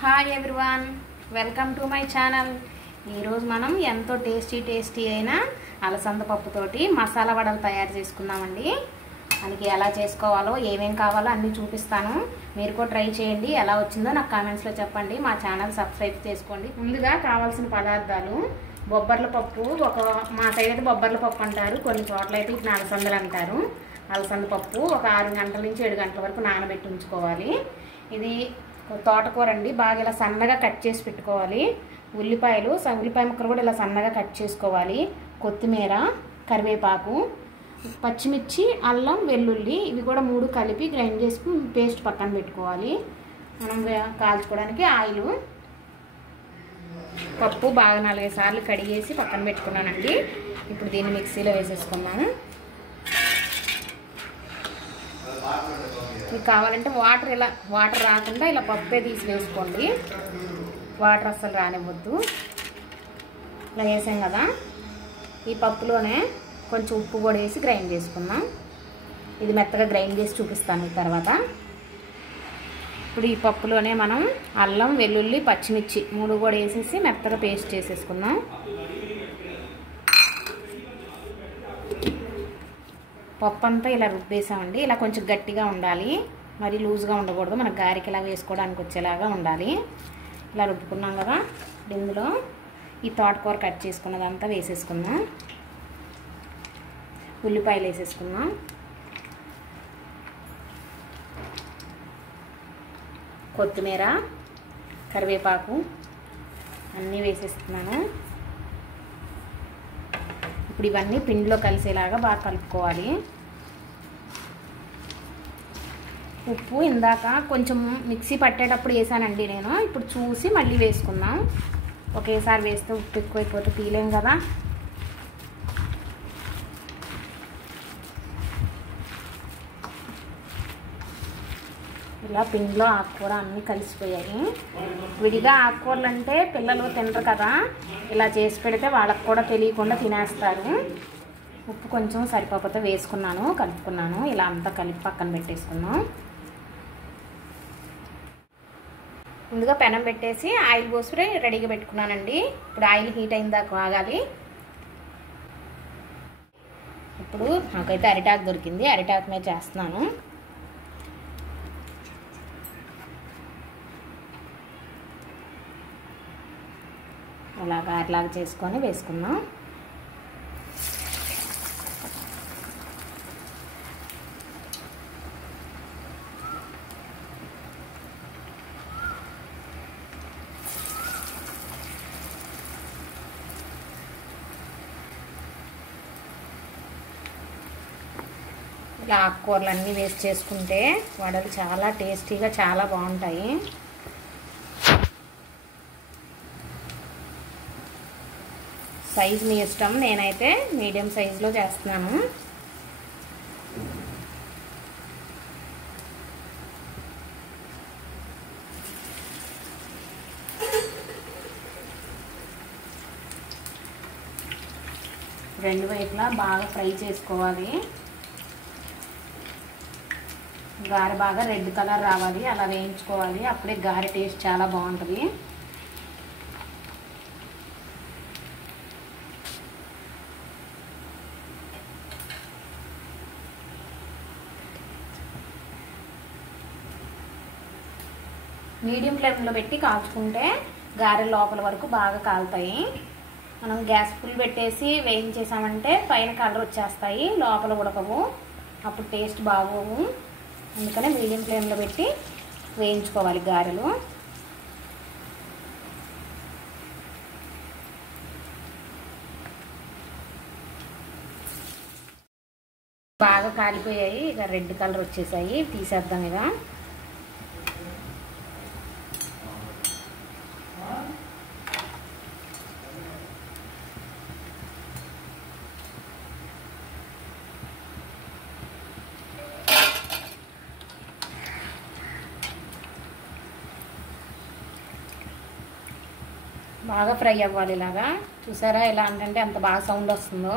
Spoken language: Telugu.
Hi everyone, welcome to my channel. ఈరోజు మనం ఎంతో టేస్టీ అయిన అలసంద పప్పుతోటి మసాలా వడలు తయారు చేసుకుందామండి. మనకి ఎలా చేసుకోవాలో ఏమేం కావాలో అన్నీ చూపిస్తాను. మీరు కూడా ట్రై చేయండి. ఎలా వచ్చిందో నాకు కామెంట్స్లో చెప్పండి. మా ఛానల్ సబ్స్క్రైబ్ చేసుకోండి. ముందుగా కావాల్సిన పదార్థాలు: బొబ్బర్ల పప్పు, మా సైడ్ అయితే బొబ్బర్ల పప్పు అంటారు, కొన్ని చోట్ల అయితే ఇట్లా అలసందలు అంటారు. అలసంద పప్పు ఒక 6 గంటల నుంచి 7 గంటల వరకు నానబెట్టి ఉంచుకోవాలి. ఇది తోటకూర అండి, బాగా ఇలా సన్నగా కట్ చేసి పెట్టుకోవాలి. ఉల్లిపాయ ముక్కలు కూడా ఇలా సన్నగా కట్ చేసుకోవాలి. కొత్తిమీర, కరివేపాకు, పచ్చిమిర్చి, అల్లం, వెల్లుల్లి ఇవి కూడా 3 కలిపి గ్రైండ్ చేసి పేస్ట్ పక్కన పెట్టుకోవాలి. మనం కాల్చుకోవడానికి ఆయిల్. పప్పు బాగా 4-5 సార్లు కడిగేసి పక్కన పెట్టుకున్నానండి. ఇప్పుడు దీన్ని మిక్సీలో వేసేసుకున్నాను. మీకు కావాలంటే వాటర్ రాకుండా ఇలా పప్పే తీసి వేసుకోండి. వాటర్ అస్సలు రానివ్వద్దు. ఇలా వేసాం కదా, ఈ పప్పులోనే కొంచెం ఉప్పు కూడా వేసి గ్రైండ్ చేసుకుందాం. ఇది మెత్తగా గ్రైండ్ చేసి చూపిస్తాను తర్వాత. ఇప్పుడు ఈ పప్పులోనే మనం అల్లం, వెల్లుల్లి, పచ్చిమిర్చి 3 కూడా వేసేసి మెత్తగా పేస్ట్ చేసేసుకుందాం. పప్పు అంతా ఇలా రుబ్బేసామండి. ఇలా కొంచెం గట్టిగా ఉండాలి, మరి లూజ్గా ఉండకూడదు. మనకు గారికి ఇలా వేసుకోవడానికి వచ్చేలాగా ఉండాలి. ఇలా రుబ్బుకున్నాం కదా, ఇందులో ఈ తోటకూర కట్ చేసుకున్నదంతా వేసేసుకుందాం. ఉల్లిపాయలు వేసేసుకుందాం. కొత్తిమీర, కరివేపాకు అన్నీ వేసేస్తున్నాను. ఇప్పుడు ఇవన్నీ పిండిలో కలిసేలాగా బాగా కలుపుకోవాలి. ఉప్పు ఇందాక కొంచెం మిక్సీ పట్టేటప్పుడు వేసానండి నేను. ఇప్పుడు చూసి మళ్ళీ వేసుకుందాం. ఒకేసారి వేస్తే ఉప్పు ఎక్కువైపోతే తీయలేం కదా. ఇలా పిండిలో ఆకుకూర అన్నీ కలిసిపోయాయి. విడిగా ఆకుకూరలు అంటే పిల్లలు తినరు కదా, ఇలా చేసి పెడితే వాళ్ళకు కూడా తెలియకుండా తినేస్తారు. ఉప్పు కొంచెం సరిపోతే వేసుకున్నాను, కలుపుకున్నాను. ఇలా అంతా కలిపి పక్కన పెట్టేసుకున్నాం. ముందుగా పెనం పెట్టేసి ఆయిల్ పోసి రెడీగా పెట్టుకున్నానండి. ఇప్పుడు ఆయిల్ హీట్ అయిన దాకా ఆగాలి. ఇప్పుడు నాకైతే అరిటాకు దొరికింది, అరిటాకు మీద చేస్తున్నాను. అలాగా అట్లాగా చేసుకొని వేసుకుందాం. ఇలా ఆకుకూరలు అన్నీ వేస్ట్ చేసుకుంటే వడలు చాలా టేస్టీగా చాలా బాగుంటాయి. సైజ్ మీ ఇష్టం, నేనైతే మీడియం సైజులో చేస్తున్నాను. రెండు వైపులా బాగా ఫ్రై చేసుకోవాలి. గారె బాగా రెడ్ కలర్ రావాలి, అలా వేయించుకోవాలి. అప్పుడే గారె టేస్ట్ చాలా బాగుంటుంది. మీడియం ఫ్లేమ్లో పెట్టి కాల్చుకుంటే గారె లోపల వరకు బాగా కాలుతాయి. మనం గ్యాస్ ఫుల్ పెట్టేసి వేయించేసామంటే పైన కలర్ వచ్చేస్తాయి, లోపల ఉడకవు, అప్పుడు టేస్ట్ బాగోవు. అందుకనే మీడియం ఫ్లేమ్లో పెట్టి వేయించుకోవాలి గారెలు. బాగా కాలిపోయాయి, ఇక రెడ్ కలర్ వచ్చేసాయి. తీసేద్దాం. ఇక బాగా ఫ్రై అవ్వాలి. ఇలాగా చూసారా, ఎలా అంటే అంత బాగా సౌండ్ వస్తుందో.